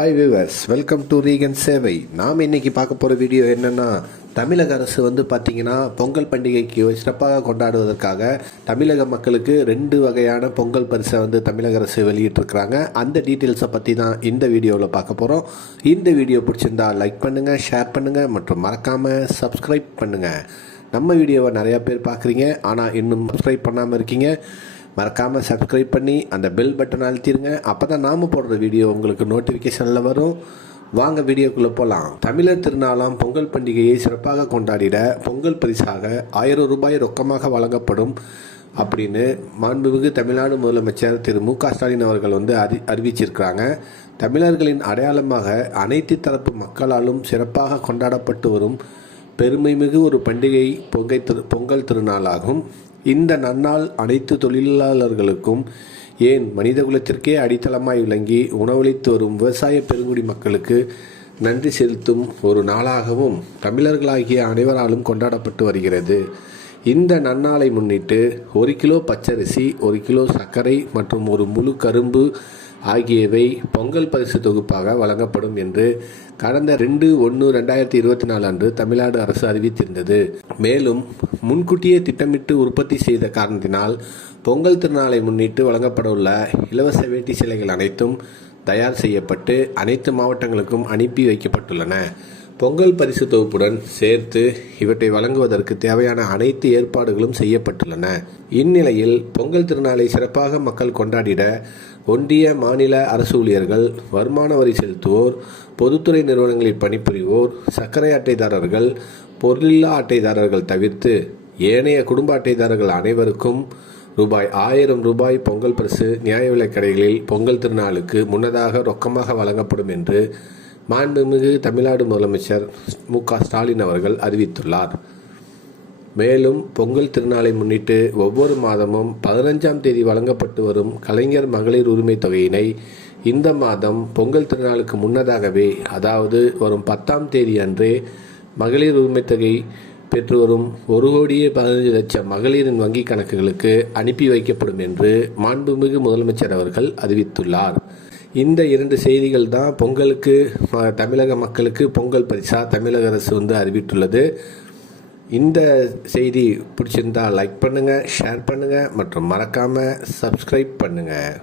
Hi viewers welcome to Regan சேவை நாம் இன்றைக்கி பார்க்க போகிற வீடியோ என்னென்னா தமிழக அரசு வந்து பார்த்திங்கன்னா பொங்கல் பண்டிகைக்கு சிறப்பாக கொண்டாடுவதற்காக தமிழக மக்களுக்கு ரெண்டு வகையான பொங்கல் பரிசை வந்து தமிழக அரசு வெளியிட்டிருக்கிறாங்க. அந்த டீட்டெயில்ஸை பற்றி தான் இந்த வீடியோவில் பார்க்க போகிறோம் இந்த வீடியோ பிடிச்சிருந்தா லைக் பண்ணுங்கள் ஷேர் பண்ணுங்கள் மற்றும் மறக்காமல் சப்ஸ்கிரைப் பண்ணுங்கள் நம்ம வீடியோவை நிறையா பேர் பார்க்குறீங்க. ஆனால் இன்னும் சப்ஸ்கிரைப் பண்ணாமல் இருக்கீங்க. மறக்காமல் சப்ஸ்கிரைப் பண்ணி அந்த பெல் பட்டன் அழுத்திடுங்க அப்போ தான் நாம் போடுற வீடியோ உங்களுக்கு நோட்டிஃபிகேஷனில் வரும். வாங்க வீடியோக்குள்ளே போகலாம் தமிழர் திருநாளாம் பொங்கல் பண்டிகையை சிறப்பாக கொண்டாடிட பொங்கல் பரிசாக ஆயிரம் ரூபாய் ரொக்கமாக வழங்கப்படும் அப்படின்னு மாண்புமிகு தமிழ்நாடு முதலமைச்சர் திரு மு க ஸ்டாலின் அவர்கள் வந்து அறி அறிவிச்சிருக்கிறாங்க. தமிழர்களின் அடையாளமாக அனைத்து தரப்பு மக்களாலும் சிறப்பாக கொண்டாடப்பட்டு வரும் பெருமைமிகு ஒரு பண்டிகை பொங்கை திரு பொங்கல் திருநாளாகும். இந்த நன்னாள் அனைத்து தொழிலாளர்களுக்கும் ஏன் மனிதகுலத்திற்கே அடித்தளமாய் விளங்கி உணவளித்து வரும் விவசாய பெருங்குடி மக்களுக்கு நன்றி செலுத்தும் ஒரு நாளாகவும் தமிழர்களாகிய அனைவராலும் கொண்டாடப்பட்டு வருகிறது. இந்த நன்னாளை முன்னிட்டு ஒரு கிலோ பச்சரிசி ஒரு கிலோ சர்க்கரை மற்றும் ஒரு முழு கரும்பு ஆகியவை பொங்கல் பரிசு தொகுப்பாக வழங்கப்படும் என்று கடந்த ரெண்டு ஒன்று ரெண்டாயிரத்தி இருபத்தி நாலு அன்று தமிழ்நாடு அரசு அறிவித்திருந்தது. மேலும் முன்கூட்டியே திட்டமிட்டு உற்பத்தி செய்த காரணத்தினால் பொங்கல் திருநாளை முன்னிட்டு வழங்கப்படவுள்ள இலவச வேட்டி சிலைகள் அனைத்தும் தயார் செய்யப்பட்டு அனைத்து மாவட்டங்களுக்கும் அனுப்பி வைக்கப்பட்டுள்ளன. பொங்கல் பரிசு தொகுப்புடன் சேர்த்து இவற்றை வழங்குவதற்கு தேவையான அனைத்து ஏற்பாடுகளும் செய்யப்பட்டுள்ளன. இந்நிலையில் பொங்கல் திருநாளை சிறப்பாக மக்கள் கொண்டாடிட ஒன்றிய மாநில அரசு ஊழியர்கள் வருமான வரி செலுத்துவோர் பொதுத்துறை நிறுவனங்களில் பணிபுரிவோர் சர்க்கரை அட்டைதாரர்கள் பொருளில்லா அட்டைதாரர்கள் தவிர்த்து ஏனைய குடும்ப அட்டைதாரர்கள் அனைவருக்கும் ரூபாய் ஆயிரம் ரூபாய் பொங்கல் பரிசு நியாய விலைக் கடைகளில் பொங்கல் திருநாளுக்கு முன்னதாக ரொக்கமாக வழங்கப்படும் என்று மாண்புமிகு தமிழ்நாடு முதலமைச்சர் மு க ஸ்டாலின் அவர்கள் அறிவித்துள்ளார். மேலும் பொங்கல் திருநாளை முன்னிட்டு ஒவ்வொரு மாதமும் பதினஞ்சாம் தேதி வழங்கப்பட்டு வரும் கலைஞர் மகளிர் உரிமை தொகையினை இந்த மாதம் பொங்கல் திருநாளுக்கு முன்னதாகவே அதாவது வரும் பத்தாம் தேதி அன்றே மகளிர் உரிமை தொகை பெற்று வரும் ஒரு கோடியே பதினஞ்சு லட்சம் மகளிரின் வங்கிக் கணக்குகளுக்கு அனுப்பி வைக்கப்படும் என்று மாண்புமிகு முதலமைச்சர் அவர்கள் அறிவித்துள்ளார். இந்த இரண்டு செய்திகள் தான் பொங்கலுக்கு ம- தமிழக மக்களுக்கு பொங்கல் பரிசாக தமிழக அரசு வந்து அறிவித்துள்ளது. இந்த செய்தி பிடிச்சிருந்தா லைக் பண்ணுங்கள் ஷேர் பண்ணுங்கள் மற்றும் மறக்காமல் சப்ஸ்கிரைப் பண்ணுங்கள்